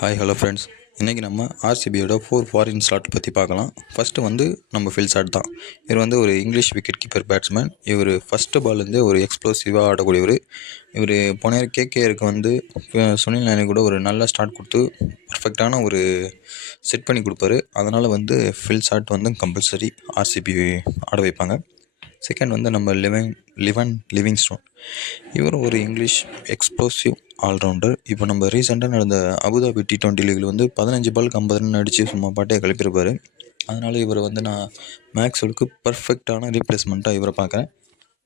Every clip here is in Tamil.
ஹாய் ஹலோ ஃப்ரெண்ட்ஸ், இன்றைக்கி நம்ம ஆர்சிபியோட 4 ஃபாரின் ஸ்லாட் பற்றி பார்க்கலாம். ஃபஸ்ட்டு வந்து நம்ம ஃபில் ஷாட் தான். இவர் வந்து ஒரு இங்கிலீஷ் விக்கெட் கீப்பர் பேட்ஸ்மேன். இவர் ஃபஸ்ட்டு பால்லேருந்தே ஒரு எக்ஸ்ப்ளோசிவாக ஆடக்கூடியவர். இவர் போன இயர் கேகேஆருக்கு வந்து சுனில் நாயனு கூட ஒரு நல்ல ஸ்டார்ட் கொடுத்து பர்ஃபெக்டான ஒரு செட் பண்ணி கொடுப்பாரு. அதனால் வந்து ஃபில் ஷாட் வந்து கம்பல்சரி ஆர்சிபி ஆட வைப்பாங்க. செகண்ட் வந்து நம்ம லிவிங்ஸ்டோன். இவரும் ஒரு இங்கிலீஷ் எக்ஸ்ப்ளோசிவ் ஆல்ரவுண்டர். இப்போ நம்ம ரீசெண்டாக நடந்த அபுதாபி T20 லீகில் வந்து 15 பாலுக்கு 50 ரன் அடித்து சும்மா பாட்டையை கிளப்பியிருப்பார். அதனால் இவர் வந்து நான் மேக்ஸ்வெலுக்கு பர்ஃபெக்டான ரீப்ளேஸ்மெண்ட்டாக இவரை பார்க்குறேன்.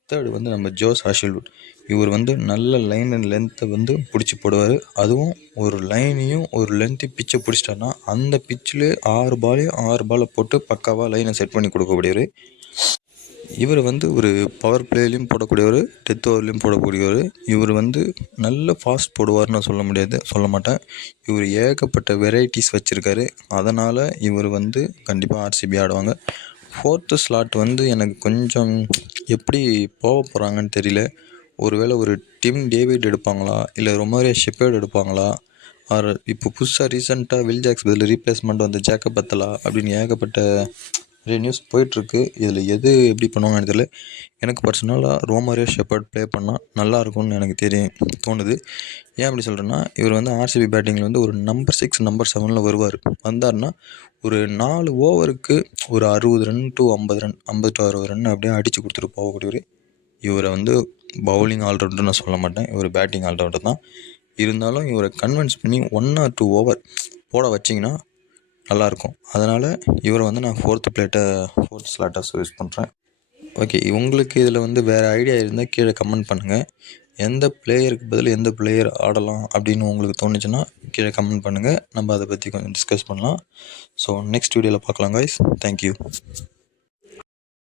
தேர்டு வந்து நம்ம ஜோஸ் ஹாஷில்வுட். இவர் வந்து நல்ல லைன் அண்ட் லென்த்தை வந்து பிடிச்சி போடுவார். அதுவும் ஒரு லைனையும் ஒரு லென்த்து பிச்சை பிடிச்சிட்டாருன்னா அந்த பிச்சில் 6 பாலை போட்டு பக்காவாக லைனை செட் பண்ணி கொடுக்கக்கூடியவர். இவர் வந்து ஒரு பவர் பிளேலையும் போடக்கூடியவர், டெத் ஓவர்லேயும் போடக்கூடியவர். இவர் வந்து நல்ல ஃபாஸ்ட் போடுவார்னு சொல்ல மாட்டேன். இவர் ஏகப்பட்ட வெரைட்டிஸ் வச்சுருக்காரு. அதனால் இவர் வந்து கண்டிப்பாக ஆர்சிபி ஆடுவாங்க. ஃபோர்த்து ஸ்லாட் வந்து எனக்கு கொஞ்சம் எப்படி போக போகிறாங்கன்னு தெரியல. ஒருவேளை ஒரு டிம் டேவிட் எடுப்பாங்களா, இல்லை ரொமாரியோ ஷெப்பர்ட் எடுப்பாங்களா, ஆர் இப்போ புதுசாக ரீசெண்டாக வில் ஜாக்ஸ் பதில் ரீப்ளேஸ்மெண்ட் வந்து ஜேக்கப் பத்தலா அப்படின்னு ஏகப்பட்ட நிறைய நியூஸ் போயிட்டுருக்கு. இதில் எது எப்படி பண்ணுவாங்கன்னு தெரியல. எனக்கு பர்சனலாக ரொமாரியோ ஷெப்பர்ட் ப்ளே பண்ணால் நல்லாயிருக்கும்னு எனக்கு தோணுது. ஏன் அப்படி சொல்கிறேன்னா, இவர் வந்து ஆர்சிபி பேட்டிங்கில் வந்து ஒரு நம்பர் 6 நம்பர் 7 வருவார். வந்தார்னா ஒரு 4 ஓவருக்கு ஒரு 60 run to 50 run 50 to 60 run அப்படியே அடித்து கொடுத்துட்டு போகக்கூடியவர். இவரை வந்து பவுலிங் ஆல்ரவுண்டர் நான் சொல்ல மாட்டேன், இவர் பேட்டிங் ஆல்ரவுண்டர் தான். இருந்தாலும் இவரை கன்வின்ஸ் பண்ணி 1 or 2 ஓவர் போட வச்சிங்கன்னா நல்லாயிருக்கும். அதனால் இவரை வந்து நான் ஃபோர்த் ஸ்லாட்டாக யூஸ் பண்ணுறேன். ஓகே, உங்களுக்கு இதில் வந்து வேறு ஐடியா இருந்தால் கீழே கமெண்ட் பண்ணுங்கள். எந்த பிளேயருக்கு பதில் எந்த பிளேயர் ஆடலாம் அப்படின்னு உங்களுக்கு தோணுச்சுன்னா கீழே கமெண்ட் பண்ணுங்கள். நம்ம அதை பற்றி கொஞ்சம் டிஸ்கஸ் பண்ணலாம். ஸோ நெக்ஸ்ட் வீடியோவில் பார்க்கலாம் கைஸ். தேங்க்யூ.